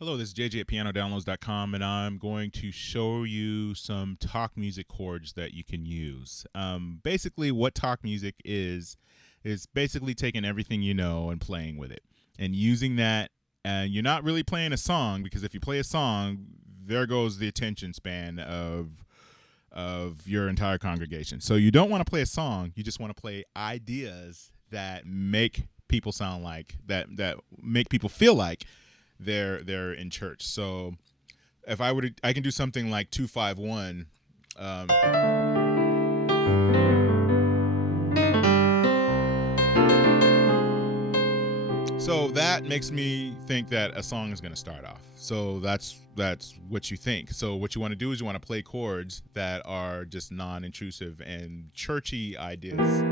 Hello, this is JJ at pianodownloads.com, and I'm going to show you some talk music chords that you can use. Basically, what talk music is basically taking everything you know and playing with it and using that. And you're not really playing a song, because if you play a song, there goes the attention span of your entire congregation. So you don't want to play a song. You just want to play ideas that make people sound like that make people feel like they're in church. So if I can do something like 251. So that makes me think that a song is going to start off. So that's what you think. So what you want to do is you want to play chords that are just non-intrusive and churchy ideas.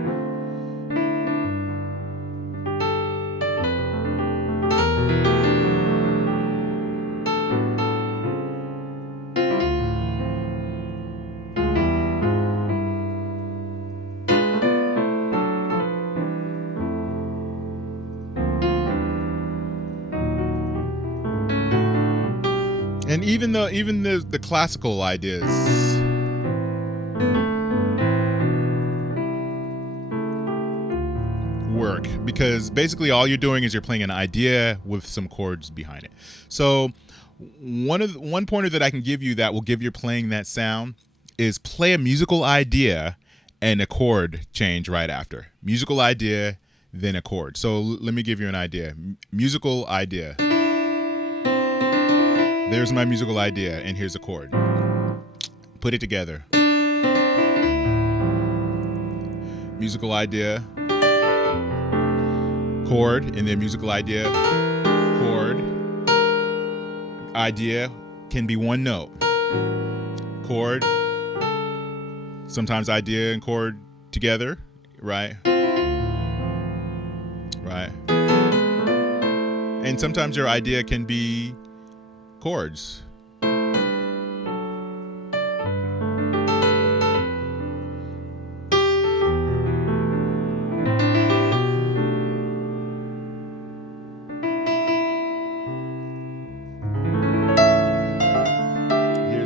And even the classical ideas work, because basically all you're doing is you're playing an idea with some chords behind it. So one pointer that I can give you that will give your playing that sound is play a musical idea and a chord change right after. Musical idea, then a chord. So let me give you an idea. Musical idea. There's my musical idea, and here's a chord. Put it together. Musical idea, chord, and then musical idea, chord. Idea can be one note. Chord. Sometimes idea and chord together, right? Right. And sometimes your idea can be chords. Here's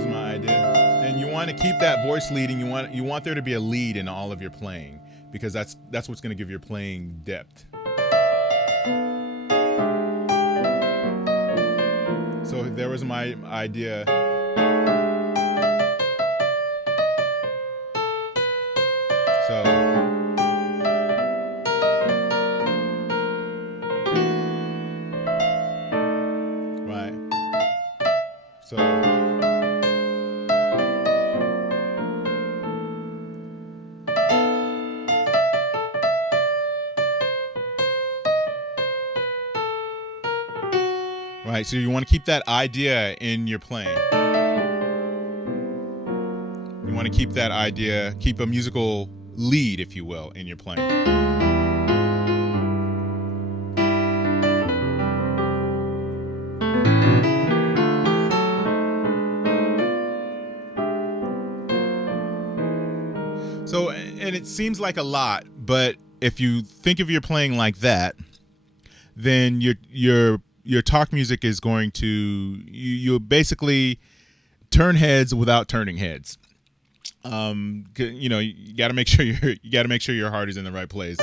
my idea. And you want to keep that voice leading. You want there to be a lead in all of your playing, because that's what's going to give your playing depth. So there was my idea. So right. So right, so you want to keep that idea in your playing. You want to keep that idea, keep a musical lead, if you will, in your playing. So, and it seems like a lot, but if you think of your playing like that, then your talk music is going to you'll basically turn heads without turning heads. You got to make sure your heart is in the right place.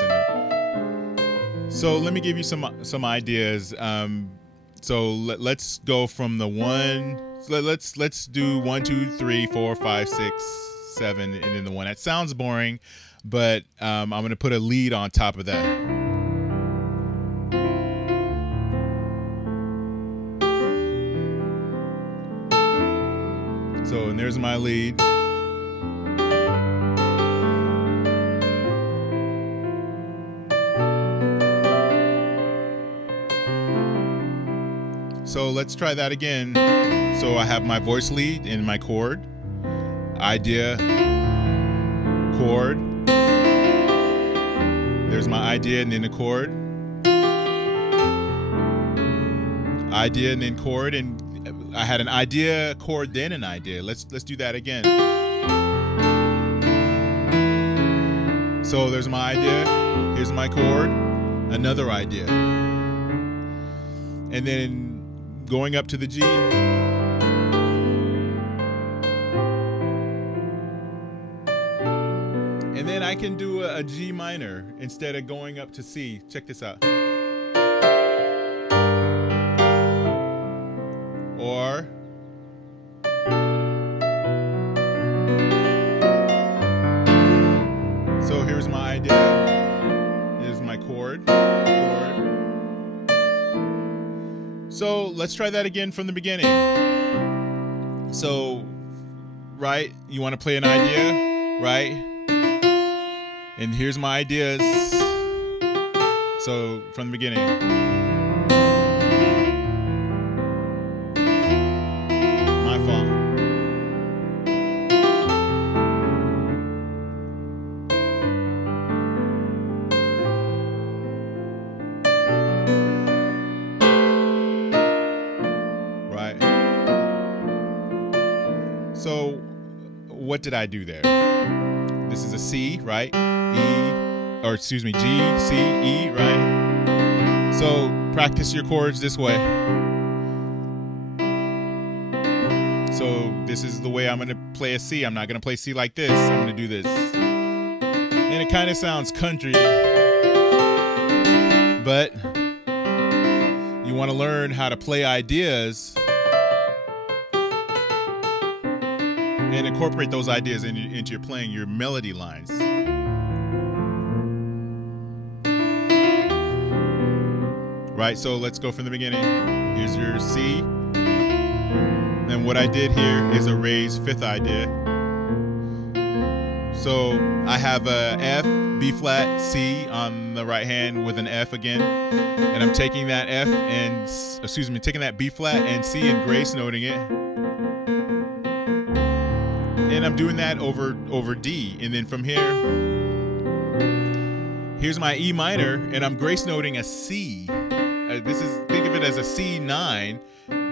So let me give you some ideas. So let's go from the one. Let's do 1, 2, 3, 4, 5, 6, 7, and then the one. That sounds boring, but I'm going to put a lead on top of that. So, and there's my lead. So let's try that again. So I have my voice lead and my chord. Idea, chord. There's my idea and then the chord. Idea and then chord, and I had an idea, chord, then an idea. Let's do that again. So there's my idea. Here's my chord. Another idea. And then going up to the G. And then I can do a G minor instead of going up to C. Check this out. Or so here's my idea. Here's my chord. So let's try that again from the beginning. So, right, you want to play an idea, right? And here's my ideas. So from the beginning. My fault. Right. So what did I do there? This is a C, right? E, or excuse me, G, C, E, right? So practice your chords this way. So this is the way I'm going to play a C. I'm not going to play C like this. I'm going to do this. And it kind of sounds country, but you want to learn how to play ideas and incorporate those ideas into your playing, your melody lines. Right, so let's go from the beginning. Here's your C. And what I did here is a raised fifth idea. So I have a F, B flat, C on the right hand with an F again. And I'm taking that F and, taking that B flat and C and grace noting it. And I'm doing that over D. And then from here, here's my E minor, and I'm grace noting a C. Think of it as a C9,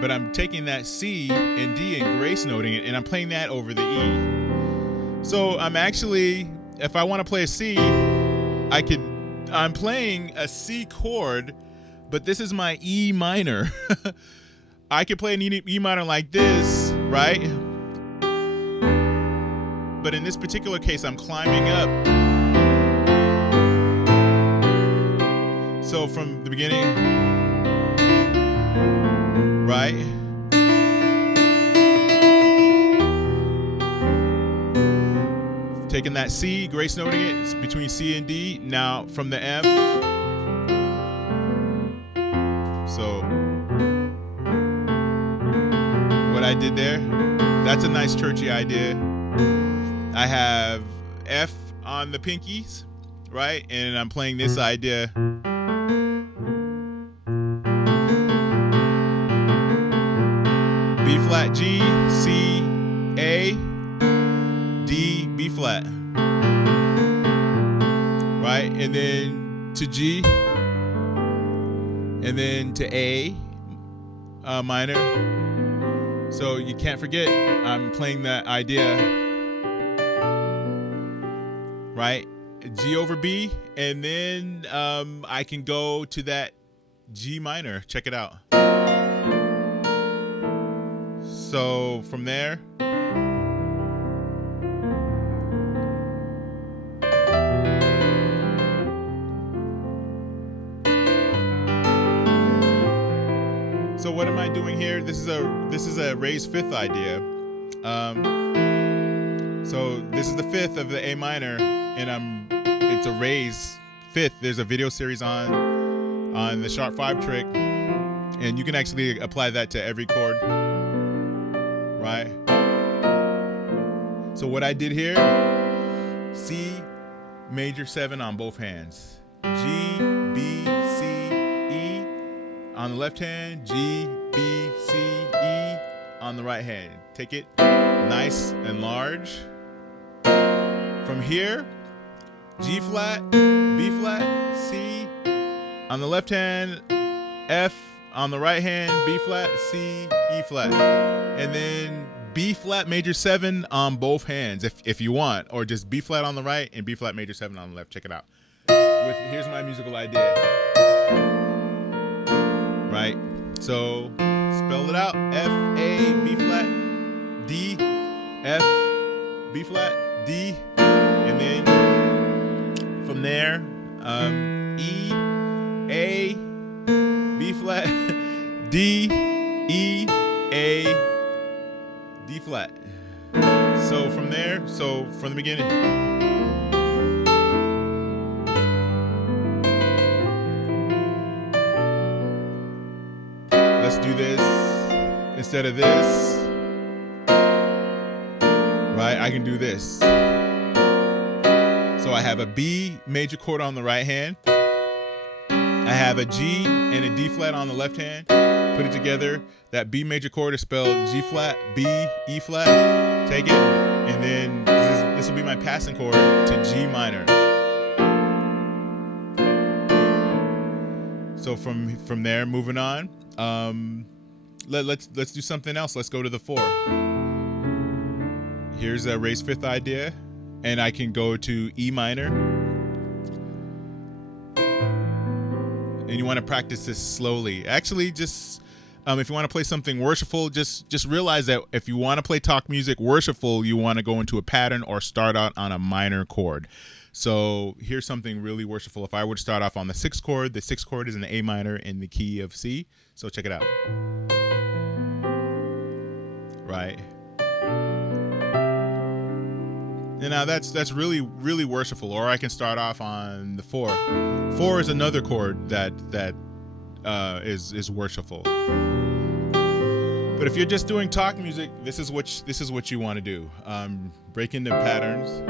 but I'm taking that C and D and grace noting it, and I'm playing that over the E. So I'm actually, if I want to play a C, I'm playing a C chord, but this is my E minor. I could play an E minor like this, right? But in this particular case, I'm climbing up. So from the beginning, right? Taking that C, grace noting it, it's between C and D. Now from the F. So what I did there, that's a nice churchy idea. I have F on the pinkies, right? And I'm playing this idea. B flat, G, C, A, D, B flat. Right? And then to G. And then to A minor. So you can't forget, I'm playing that idea. Right? G over B. And then I can go to that G minor. Check it out. So from there, so what am I doing here? This is a raised fifth idea. So this is the fifth of the A minor, and it's a raised fifth. There's a video series on the sharp 5 trick, and you can actually apply that to every chord. Right? So what I did here, C major 7 on both hands. G, B, C, E on the left hand. G, B, C, E on the right hand. Take it nice and large. From here, G flat, B flat, C on the left hand, F on the right hand, B flat, C, E flat. And then B flat major 7 on both hands if you want, or just B flat on the right and B flat major 7 on the left. Check it out. Here's my musical idea. Right? So spell it out. F, A, B flat, D, F, B flat, D, and then from there, E, A, B flat, D, E, A, D flat. So from there, from the beginning. Let's do this instead of this. Right, I can do this. So I have a B major chord on the right hand. I have a G and a D flat on the left hand. Put it together. That B major chord is spelled G flat, B, E flat. Take it, and then this will be my passing chord to G minor. So from there, moving on. Let's do something else. Let's go to the 4. Here's a raised 5th idea, and I can go to E minor. And you want to practice this slowly. Actually, just if you want to play something worshipful, just realize that if you want to play talk music worshipful, you want to go into a pattern or start out on a minor chord. So here's something really worshipful. If I were to start off on the 6th chord, the 6th chord is an A minor in the key of C. So check it out. Right. And now that's really, really worshipful. Or I can start off on the 4. 4 is another chord that is worshipful. But if you're just doing talk music, this is what you want to do. Break into patterns.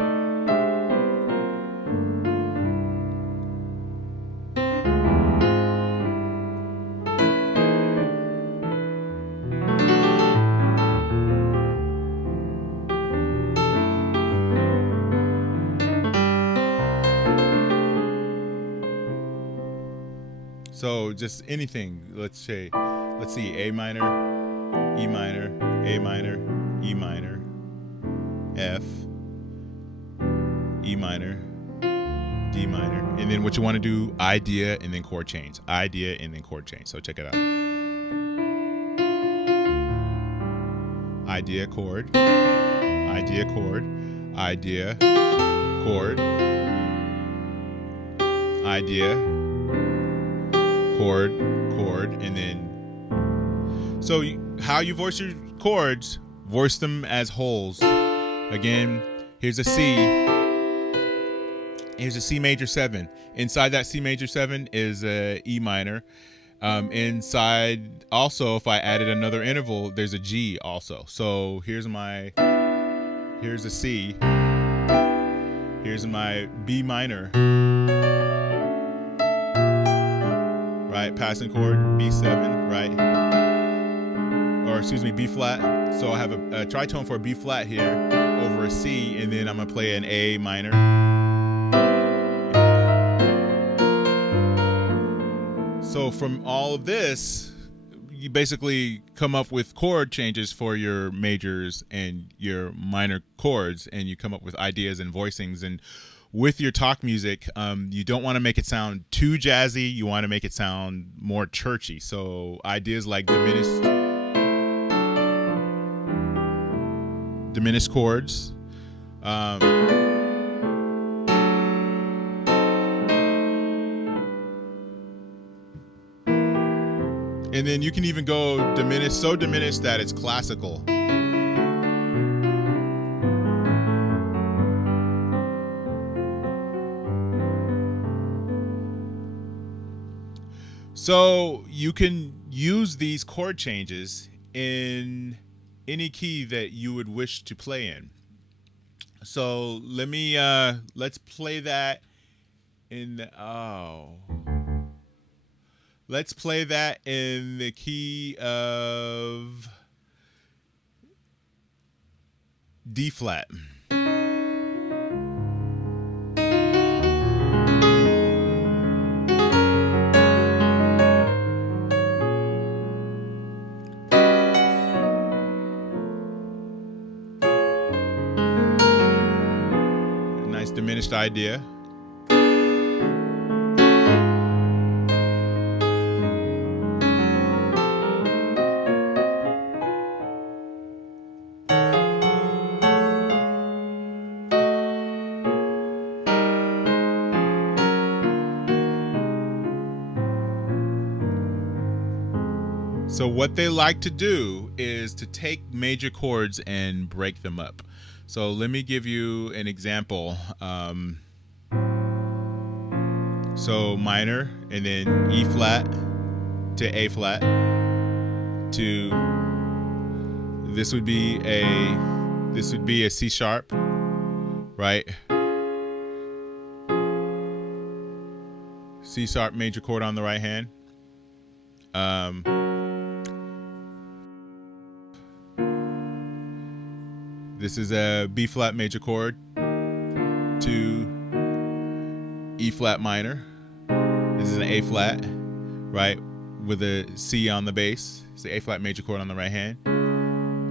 So just anything. Let's see, A minor, E minor, A minor, E minor, F, E minor, D minor, and then what you want to do, idea and then chord change, idea and then chord change. So check it out. Idea, chord, idea, chord, idea, chord, idea, chord, and then so how you voice your chords, voice them as wholes. Again, here's a C. Here's a C major 7. Inside that C major 7 is a E minor. Inside also, if I added another interval, there's a G also. So here's a C. Here's my B minor. Right, passing chord, B7, right? Or excuse me, B flat. So I have a tritone for a B flat here over a C, and then I'm gonna play an A minor. So from all of this, you basically come up with chord changes for your majors and your minor chords, and you come up with ideas and voicings. And with your talk music, you don't want to make it sound too jazzy. You want to make it sound more churchy. So ideas like diminished chords, and then you can even go diminished, so diminished that it's classical. So you can use these chord changes in any key that you would wish to play in. So let's play that in let's play that in the key of D flat. Diminished idea. So what they like to do is to take major chords and break them up. So let me give you an example. So minor, and then E flat to A flat to this would be a C sharp, right? C sharp major chord on the right hand. This is a B flat major chord to E flat minor. This is an A flat, right, with a C on the bass. It's the A flat major chord on the right hand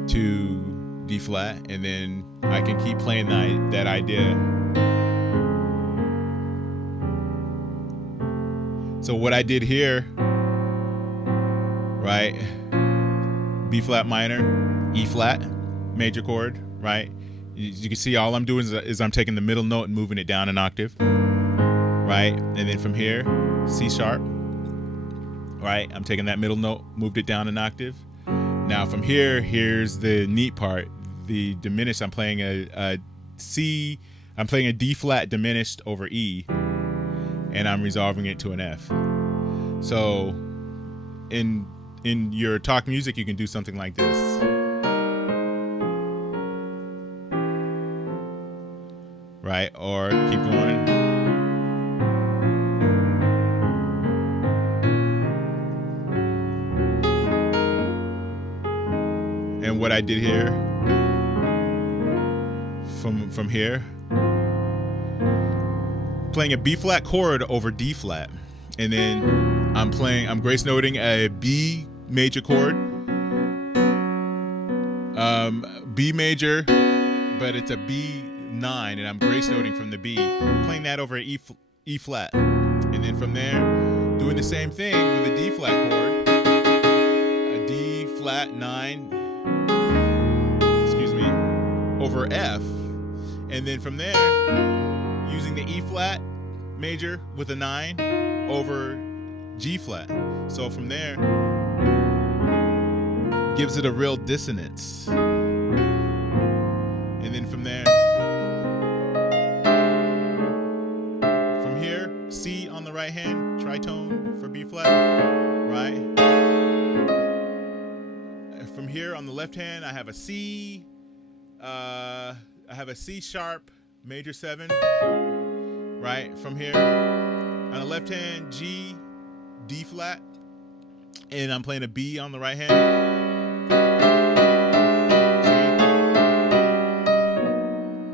to D flat, and then I can keep playing that idea. So what I did here, right, B flat minor, E flat major chord, right? You can see all I'm doing is I'm taking the middle note and moving it down an octave, right? And then from here, C sharp, right? I'm taking that middle note, moved it down an octave. Now from here, here's the neat part. The diminished, I'm playing a D flat diminished over E, and I'm resolving it to an F. So in your talk music, you can do something like this. Right? Or keep going. And what I did here, from here, playing a B flat chord over D flat, and then I'm grace noting a B major chord, B major, but it's a B9, and I'm grace noting from the B, playing that over E flat, and then from there, doing the same thing with a D flat chord, a D flat 9, over F, and then from there, using the E flat major with a 9 over G flat. So from there, gives it a real dissonance. And then from there, from here, C on the right hand, tritone for B flat, right? From here on the left hand, I have a C. I have a C sharp major 7, right? From here, on the left hand, G, D flat, and I'm playing a B on the right hand.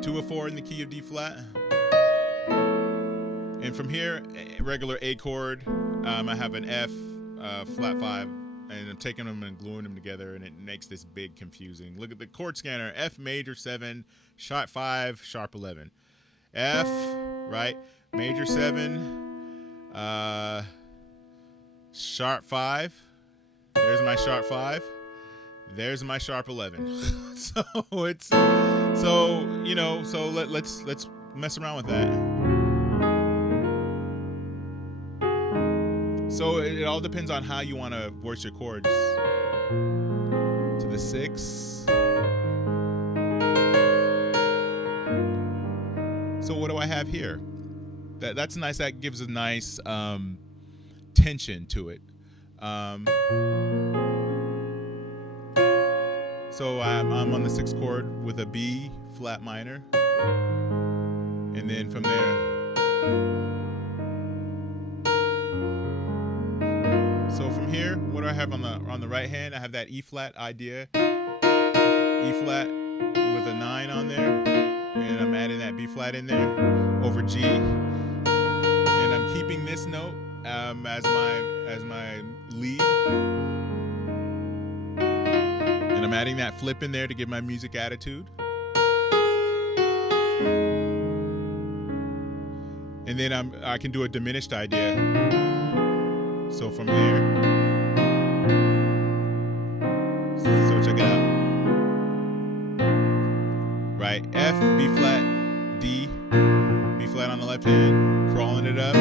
See? 2 of 4 in the key of D flat. And from here, a regular A chord, I have an F, flat 5. And I'm taking them and gluing them together, and it makes this big confusing. Look at the chord scanner: F major 7, sharp 5, sharp 11. F, right, major 7, sharp 5. There's my sharp 5. There's my sharp 11. So let's mess around with that. So it all depends on how you want to voice your chords. To the 6. So what do I have here? That's nice. That gives a nice tension to it. So I'm on the 6th chord with a B flat minor, and then from there. So from here, what do I have on the right hand? I have that E flat idea, E flat with a 9 on there, and I'm adding that B flat in there over G, and I'm keeping this note as my lead, and I'm adding that flip in there to give my music attitude, and then I can do a diminished idea. So from here, so check it out, right? F, B flat, D, B flat on the left hand, crawling it up.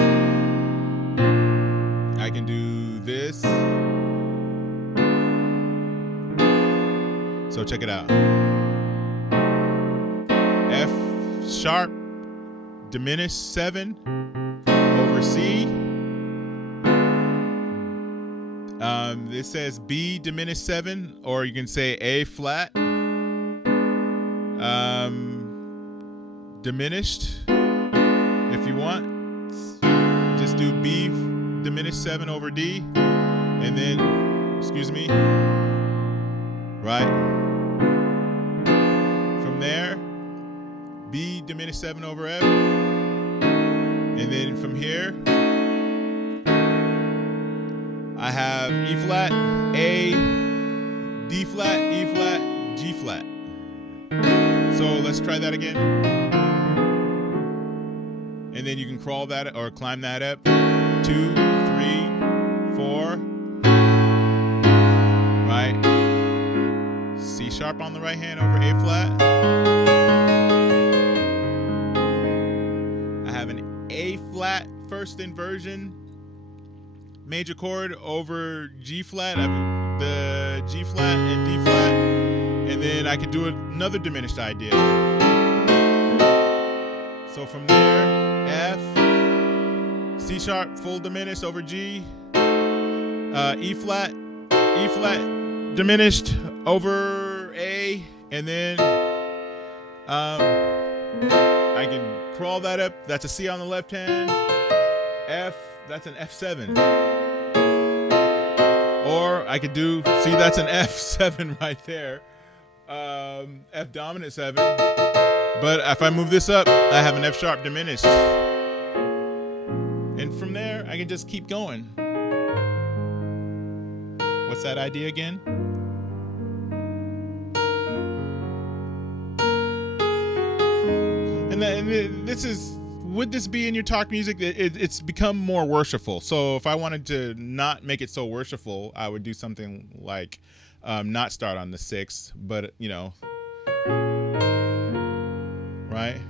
I can do this, So check it out. F sharp diminished 7 over C. It says B diminished 7, or you can say A flat diminished if you want. Just do B diminished 7 over D, and then, excuse me, right from there, B diminished 7 over F, and then from here I have E flat, A, D flat, E flat, G flat. So let's try that again. And then you can crawl that or climb that up. 2, 3, 4. Right. C sharp on the right hand over A flat. I have an A flat first inversion major chord over G flat. I have the G flat and D flat. And then I could do another diminished idea. So from there, F, C sharp full diminished over G, E flat diminished over A, and then I can crawl that up. That's a C on the left hand. F, that's an F7. Or I could do, see, that's an F7 right there. F dominant 7. But if I move this up, I have an F sharp diminished. And from there, I can just keep going. What's that idea again? And this is, would this be in your talk music? It's become more worshipful. So if I wanted to not make it so worshipful, I would do something like not start on the 6th, but you know, right?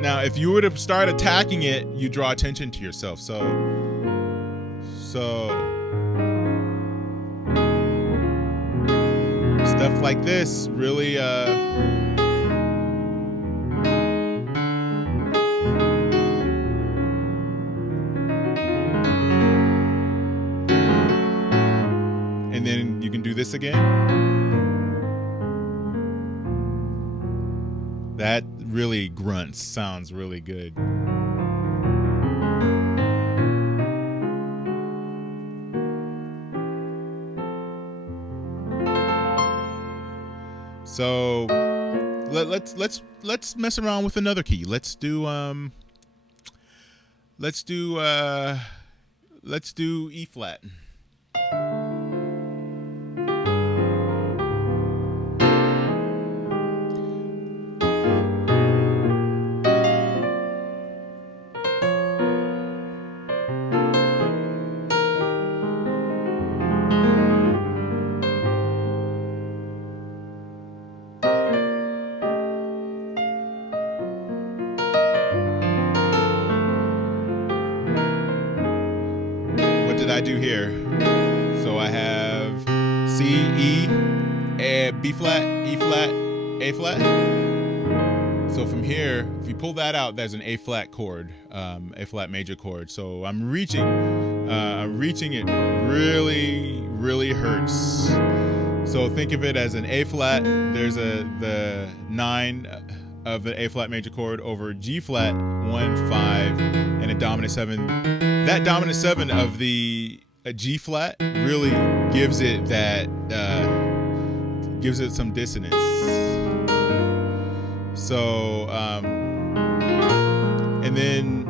Now, if you were to start attacking it, you draw attention to yourself. So stuff like this really and then you can do this again. That really grunts, sounds really good. So let's mess around with another key. Let's do E flat. Did I do here? So I have C, E, B flat, E flat, A flat. So from here, if you pull that out, there's an A flat chord, A flat major chord. So I'm reaching it really, really hurts. So think of it as an A flat. There's the 9 of the A flat major chord over G flat 1, 5, and a dominant 7. That dominant 7 of the G flat really gives it that gives it some dissonance. So and then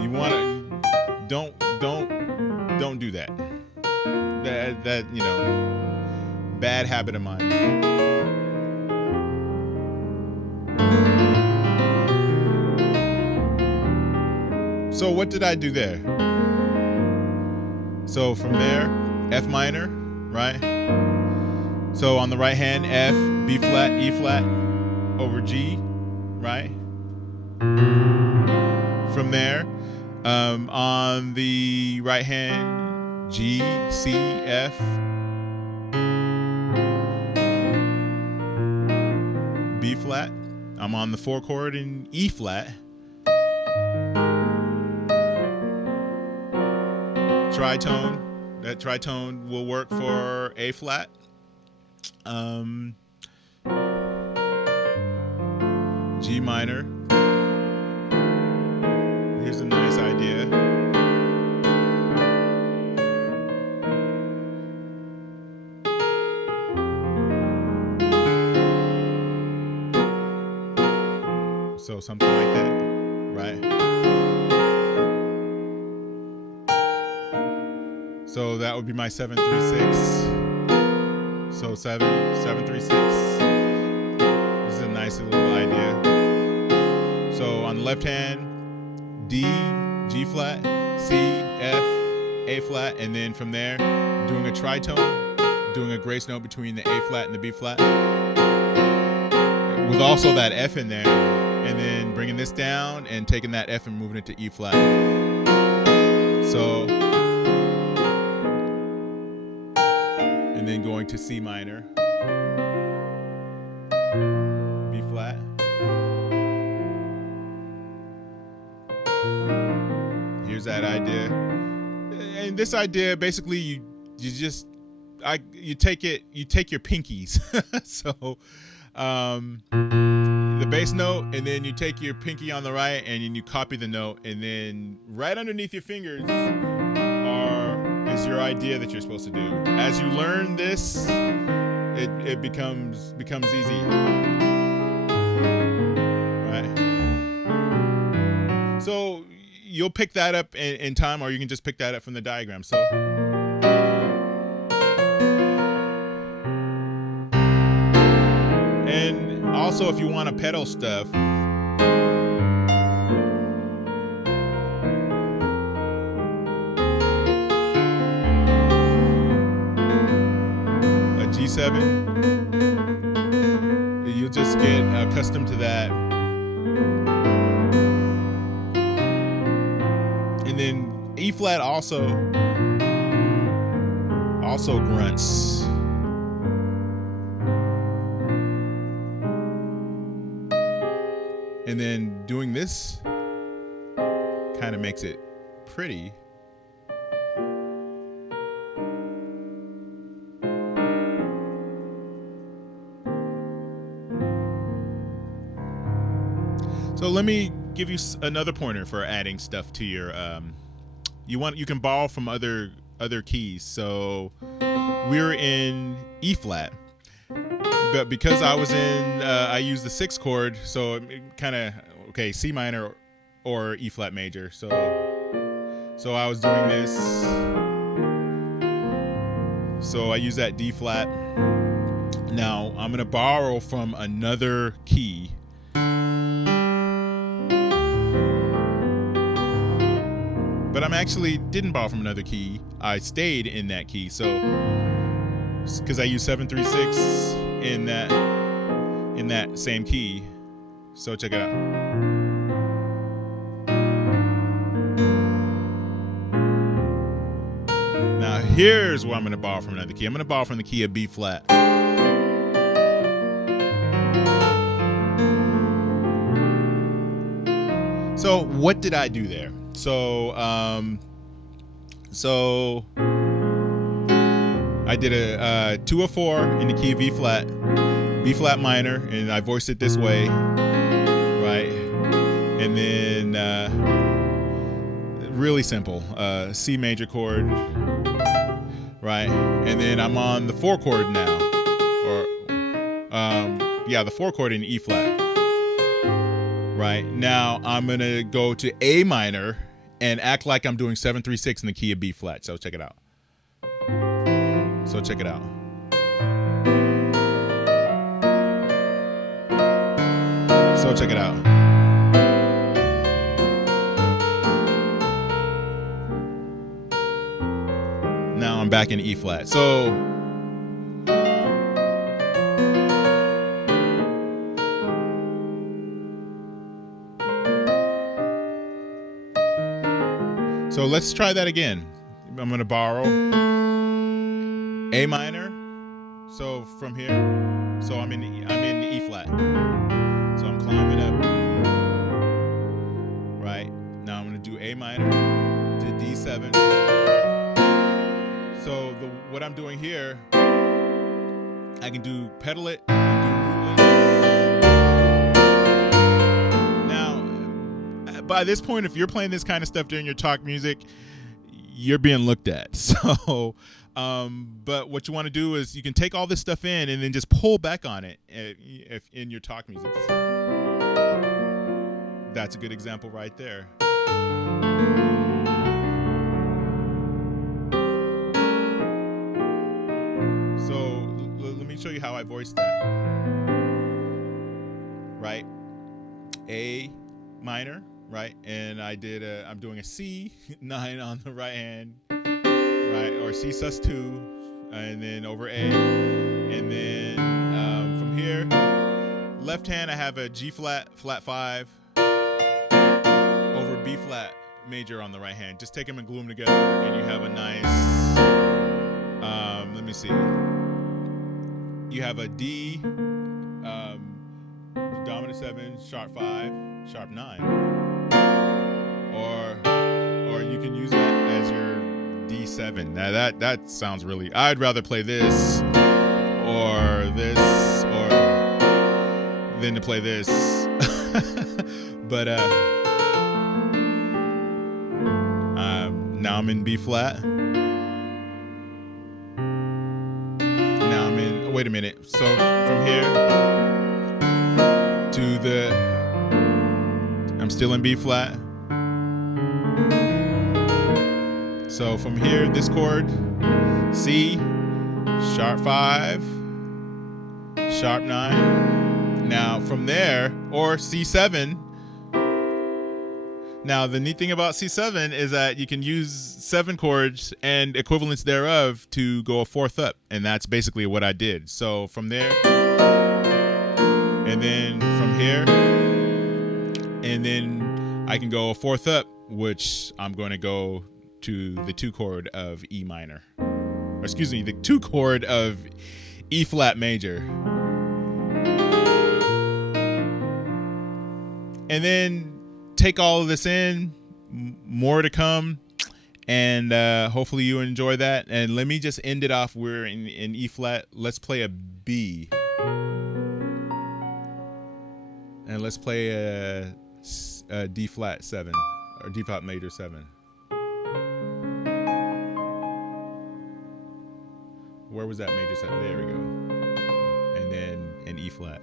you want to don't do that. That you know, bad habit of mine. So what did I do there? So from there, F minor, right? So on the right hand, F, B flat, E flat over G, right? From there, on the right hand, G, C, F, B flat. I'm on the 4 chord in E flat. Tritone. That tritone will work for A flat. G minor. Here's a nice idea. So something like that, right? So that would be my 7-3-6. So 7-3-6. This is a nice little idea. So on the left hand, D, G flat, C, F, A flat, and then from there, doing a tritone, doing a grace note between the A flat and the B flat, with also that F in there, and then bringing this down and taking that F and moving it to E flat. So, and then going to C minor, B flat. Here's that idea. And this idea, basically, you take your pinkies. So, the bass note, and then you take your pinky on the right, and then you copy the note, and then right underneath your fingers is your idea that you're supposed to do. As you learn this, it becomes easy, right? So you'll pick that up in time, or you can just pick that up from the diagram. So. And also, if you want to pedal stuff, a G7, you'll just get accustomed to that. And then E flat also grunts. And then doing this kind of makes it pretty. So let me give you another pointer for adding stuff to your. You can borrow from other keys. So we're in E flat. But because I was I used the 6 chord, so it kind of, C minor or E flat major. So I was doing this. So I use that D flat. Now I'm gonna borrow from another key. But I'm actually didn't borrow from another key. I stayed in that key. So because I use 7-3-6 in that same key. So check it out. Now here's where I'm going to borrow from another key. I'm going to borrow from the key of B flat. So what did I do there? So I did a 2 of 4 in the key of B flat minor, and I voiced it this way, right? And then really simple, C major chord, right? And then I'm on the 4 chord now, the 4 chord in E flat. Right now, I'm gonna go to A minor and act like I'm doing 7-3-6 in the key of B flat. So check it out. So check it out. So check it out. I'm back in E flat. So let's try that again. I'm going to borrow A minor. So from here, so I'm in E flat. So I'm climbing up. Right now, I'm going to do A minor to D7. So what I'm doing here, I can do pedal it. Now, by this point, if you're playing this kind of stuff during your talk music, you're being looked at. So, but what you want to do is you can take all this stuff in and then just pull back on it if in your talk music. That's a good example right there. So let me show you how I voiced that. Right, A minor. Right, and I'm doing a C9 on the right hand, right, or C sus2, and then over A, and then from here, left hand I have a G flat, flat 5, over B flat major on the right hand. Just take them and glue them together, and you have a nice, let me see, you have a D, dominant 7, sharp 5, sharp 9. Or you can use that as your D7. Now that sounds really. I'd rather play this or than to play this. But now I'm in B flat. Now I'm in. Wait a minute. So from here to I'm still in B flat. So from here, this chord, C, sharp 5, sharp 9. Now from there, or C7. Now the neat thing about C7 is that you can use 7 chords and equivalents thereof to go a 4th up. And that's basically what I did. So from there, and then from here, and then I can go a 4th up, which I'm going to go to the 2 chord of E minor. Or excuse me, the 2 chord of E flat major. And then take all of this in, more to come, and hopefully you enjoy that. And let me just end it off. We're in E flat. Let's play a B. And let's play a D flat 7, or D flat major 7. Where was that major 7? There we go. And then an E flat.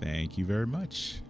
Thank you very much.